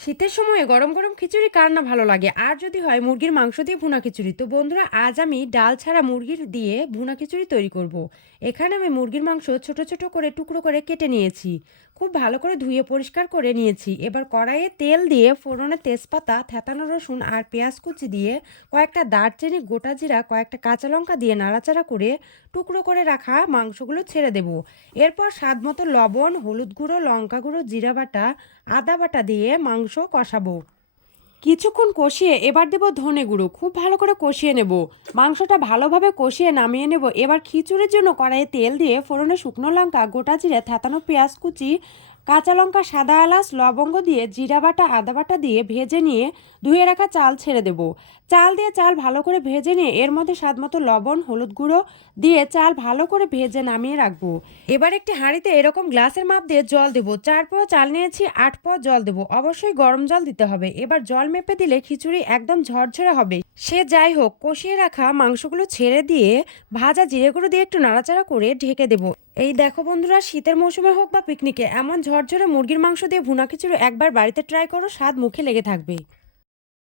শীতের সময়ে গরম গরম খিচুড়ি কার না ভালো লাগে? আর যদি হয়, মুরগির মাংস দিয়ে ভুনা খিচুড়ি। তো বন্ধুরা, আজ আমি ডাল ছাড়া মুরগির দিয়ে ভুনা খিচুড়ি তৈরি করব। এখানে আমি মুরগির মাংস ছোট ছোট করে টুকরো করে কেটে নিয়েছি। খুব ভালো করে ধুয়ে পরিষ্কার করে নিয়েছি। এবার কড়াইয়ে তেল দিয়ে ফোড়নে তেজপাতা, থেতানো রসুন আর পেঁয়াজ কুচি দিয়ে কয়েকটা দারচিনি, গোটা জিরা, কয়েকটা কাঁচা লঙ্কা দিয়ে নাড়াচাড়া করে টুকরো করে রাখা মাংসগুলো ছেড়ে দেব। এরপর স্বাদ মতো লবণ, হলুদ গুঁড়ো, লঙ্কা গুঁড়ো, জিরা বাটা, আদা বাটা দিয়ে মাংস কষাবো। কিছুক্ষণ কষিয়ে এবার দেব ধনে গুঁড়ো। খুব ভালো করে কষিয়ে নেব। মাংসটা ভালোভাবে কষিয়ে নামিয়ে নেব। এবার খিচুড়ির জন্য কড়াইয়ে তেল দিয়ে ফোড়নে শুকনো লঙ্কা, গোটা জিরে, থাতানো পেঁয়াজ কুচি কাঁচা লঙ্কা, সাদা এলাচ, লবঙ্গ দিয়ে জিরা বাটা, আদা বাটা দিয়ে ভেজে নিয়ে ধুয়ে রাখা চাল ছেড়ে দেব। চাল দিয়ে চাল ভালো করে ভেজে নিয়ে এর মধ্যে স্বাদ মতো লবণ, হলুদ গুঁড়ো দিয়ে চাল ভালো করে ভেজে নামিয়ে রাখব। এবার একটি হাঁড়িতে এরকম গ্লাসের মাপ দিয়ে জল দেবো। চার পোয়া চাল নিয়েছি, আট পোয়া জল দেবো। অবশ্যই গরম জল দিতে হবে। এবার জল মেপে দিলে খিচুড়ি একদম ঝরঝরে হবে। সে যাই হোক, কষিয়ে রাখা মাংসগুলো ছেড়ে দিয়ে ভাজা জিরে গুঁড়ো দিয়ে একটু নাড়াচাড়া করে ঢেকে দেবো। এই দেখো বন্ধুরা, শীতের মৌসুমে হোক বা পিকনিকে, এমন ঝরঝরে মুরগির মাংস দিয়ে ভুনা খিচুড়ি একবার বাড়িতে ট্রাই করো স্বাদ মুখে লেগে থাকবে